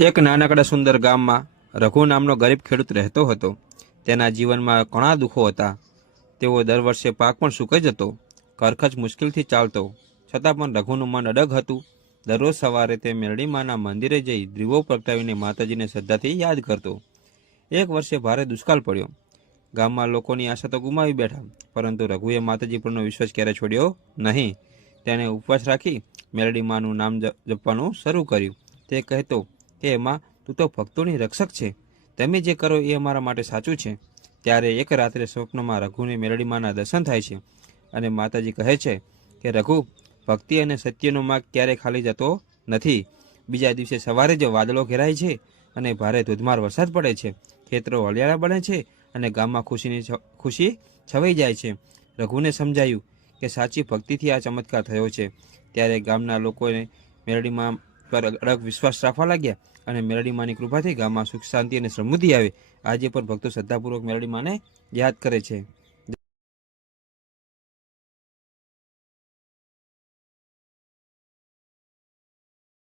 એક નાનકડા સુંદર ગામમાં રઘુ નામનો ગરીબ ખેડૂત રહેતો હતો. તેના જીવનમાં ઘણા દુઃખો હતા. તેઓ દર વર્ષે પાક પણ સુકાઈ જતો, ઘરખર્ચ મુશ્કેલથી ચાલતો, છતાં પણ રઘુનું મન અડગ હતું. દરરોજ સવારે તે મેરડીમાના મંદિરે જઈ દીવો પ્રગટાવીને માતાજીને શ્રદ્ધાથી યાદ કરતો. એક વર્ષે ભારે દુષ્કાળ પડ્યો. ગામમાં લોકોની આશા તો ગુમાવી બેઠા, પરંતુ રઘુએ માતાજી પરનો વિશ્વાસ ક્યારે છોડ્યો નહીં. તેણે ઉપવાસ રાખી મેરડીમાનું નામ જપવાનું શરૂ કર્યું. તે કહેતો કે એમાં તું તો ભક્તોની રક્ષક છે, તમે જે કરો એ અમારા માટે સાચું છે. ત્યારે એક રાત્રે સ્વપ્નમાં રઘુને મેરડીમાના દર્શન થાય છે અને માતાજી કહે છે કે રઘુ, ભક્તિ અને સત્યનો માર્ગ ક્યારેય ખાલી જતો નથી. બીજા દિવસે સવારે જ વાદળો ઘેરાય છે અને ભારે ધોધમાર વરસાદ પડે છે. ખેતરો હળિયાળા બને છે અને ગામમાં ખુશી છવાઈ જાય છે. રઘુને સમજાયું કે સાચી ભક્તિથી આ ચમત્કાર થયો છે. ત્યારે ગામના લોકોને મેરડીમાં પર અડગ વિશ્વાસ રાખવા લાગ્યા અને મેરડીમાની કૃપાથી ગામમાં સુખ શાંતિ અને સમૃદ્ધિ આવે. આજે પણ ભક્તો શ્રદ્ધાપૂર્વક મેરડીમાને યાદ કરે છે.